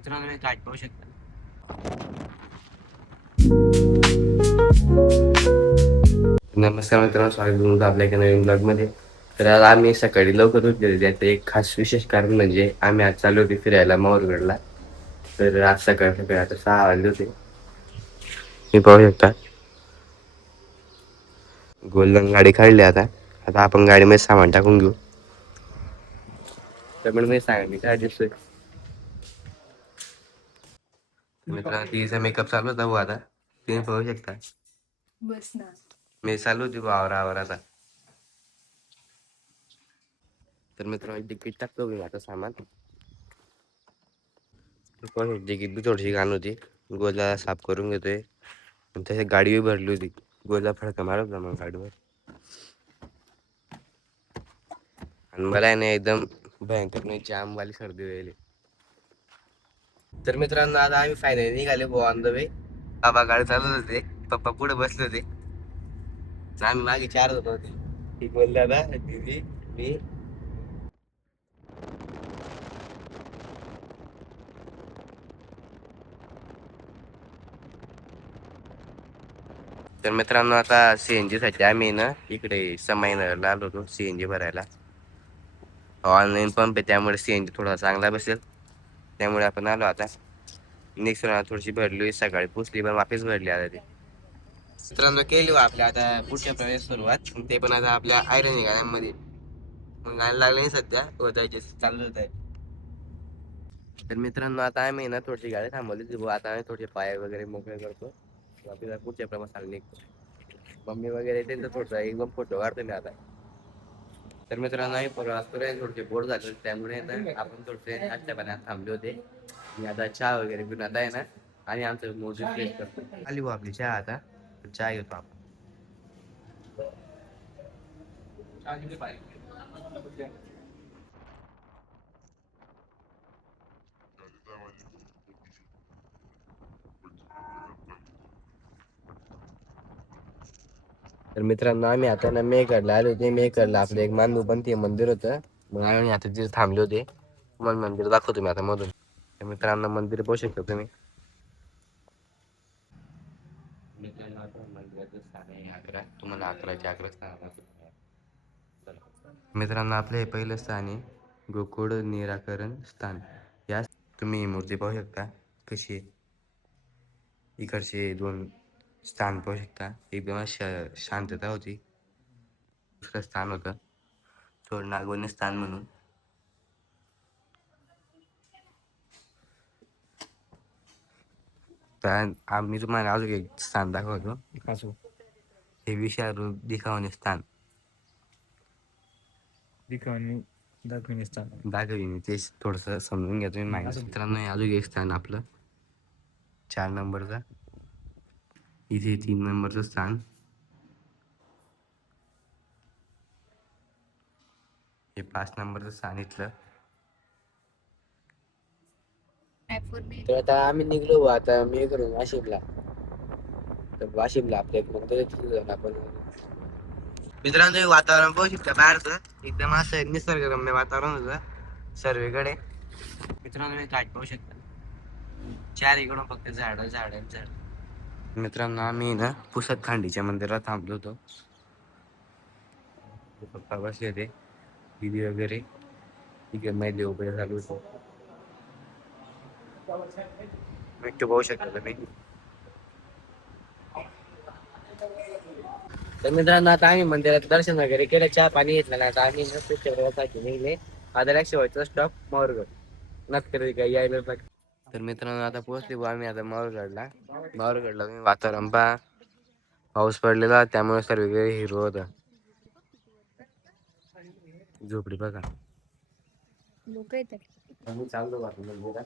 मित्रांनो गाठ पाहू शकता. नमस्कार मित्रांनो, स्वागत आहे तुमचं आपल्या एका नवीन ब्लॉगमध्ये. तर आज आम्ही सकाळी लवकर उठलेले. त्याचं एक खास विशेष कारण म्हणजे आम्ही आज चाललो होतो फिरायला माहूरगडला. तर आज सकाळी सकाळी आता 6 वाजले होते. हे पाहू शकता गोल्डन गाडी काढली. आता आता आपण गाडीमध्ये सामान टाकून घेऊ. तर पण मी सांगितले काय दिसतोय मित्रांनो, तिचा मेकअप चालू होता भाऊ. आता तुम्ही पाहू शकता बस ना. मी चालू होती वावरावर आता. तर मित्रांनो डिकीट टाकतो मी आता सामान. डिकीट बी थोडीशी घाण होती. गोला साफ करून घेतोय. तशी गाडी बी भरली होती. गोला फडका मारत होता मग गाडीवर. आणि मला आहे ना एकदम भयंकर नाही जामवाली सर्दी व्हायली. तर मित्रांनो आता आम्ही फायनली निघाले बुवा ऑन द वे. बाबा गाडी चालवत होते, पप्पा पुढे बसले होते, आम्ही मागे 4 होतो. ती बोलला ना दीदी मी. तर मित्रांनो आता सीएनजी साठी आम्ही ना इकडे समाईनगरला आलो होतो सीएनजी भरायला. ऑनलाईन पंप आहे त्यामुळे सीएनजी थोडा चांगला बसेल, त्यामुळे आपण आलो आता. नेक्स्ट थोडीशी भरली, सकाळी पोचली पण वापस भरली आता ती. मित्रांनो केली आपल्या आता पुढच्या प्रवेश सुरुवात, ते पण आता आपल्या आयरन गाड्यांमध्ये मग गायला लागले सध्या होतायचे चालू होत आहे. तर मित्रांनो आता आम्ही ना थोडीशी गाडी थांबवली. आता आम्ही थोडे पाय वगैरे मोकळे करतो. आपल्याला पुढच्या प्रवासाला निघतो. मम्मी वगैरे येतील तर थोडसा एकदम फोटो काढतो मी आता. तर मित्रांनो आम्ही प्रवास करायला थोडेसे बोर झाले, त्यामुळे ना आपण थोडेसे नाश्ता पाण्यात थांबले होते. मी आता चहा वगैरे घेऊन आता आहे ना आणि आमचं मोजून फ्रेश करतो. आली भाऊ आपली चहा. आता चहा घेतो आपण. तर मित्रांनो आम्ही आता ना मेहकडला आले होते. मेहकडला आपलं एक मानूपंथी मंदिर होतं. मग आम्ही आता तिथे थांबले होते. तुम्हाला मंदिर दाखवतो मी आता मधून. तर मित्रांनो मंदिर पाहू शकता तुम्ही. मंदिराचं स्थान आहे 11. तुम्हाला 11च्या 11 स्थान. मित्रांनो आपलं हे पहिलं स्थान आहे गोकुळ निराकरण स्थान. या तुम्ही मूर्ती पाहू शकता कशी आहे. इकडचे 2 स्थान पाहू शकता. एकदम शांतता होती. दुसरं स्थान होतं थोड नागवणी स्थान म्हणून. तर आम्ही तुम्हाला अजून एक स्थान दाखवतो. हे विषारू दिखावणे स्थान. दाखविणे ते थोडस समजून घ्या तुम्ही माहिती. मित्रांनो अजून एक स्थान आपलं 4 नंबरचा. इथे 3 नंबरचं स्थान. हे 5 नंबरचं स्थान इथलं. तर आता आम्ही निघलो आता मी करून वाशिमला. तर वाशिमला आपलं एक मंदिर आहे आपण. मित्रांनो वातावरण पाहू शकता बाहेरचं. एकदम असं निसर्गरम्य वातावरण होतं सर्वीकडे. मित्रांनो घाट पाहू शकता. 4 इकडून फक्त झाड झाड झाड. मित्रांनो आम्ही ना पुसद खांडीच्या मंदिरात थांबलो होतो. पप्पा बसले होते, दीदी वगैरे ठीक मैली वगैरे चालू होतो. मिठू पाहू शकता तुम्ही. तर मित्रांनो आता आम्ही मंदिरात दर्शन वगैरे केलं, चहा पाणी घेतलं ना. आता आम्ही प्रवासासाठी निघले. आता शेवटचा स्टॉप माहूरगड. नक्की काही यायला पाहिजे. तर मित्रांनो आता पोहोचले आम्ही आता माहूरगडला. माहूरगडला तुम्ही वातावरण पहा. पाऊस पडलेला त्यामुळे सर्व हिरवं होतं. झोपडी बघा. लोक येतात. आम्ही चाललो मंदिरात.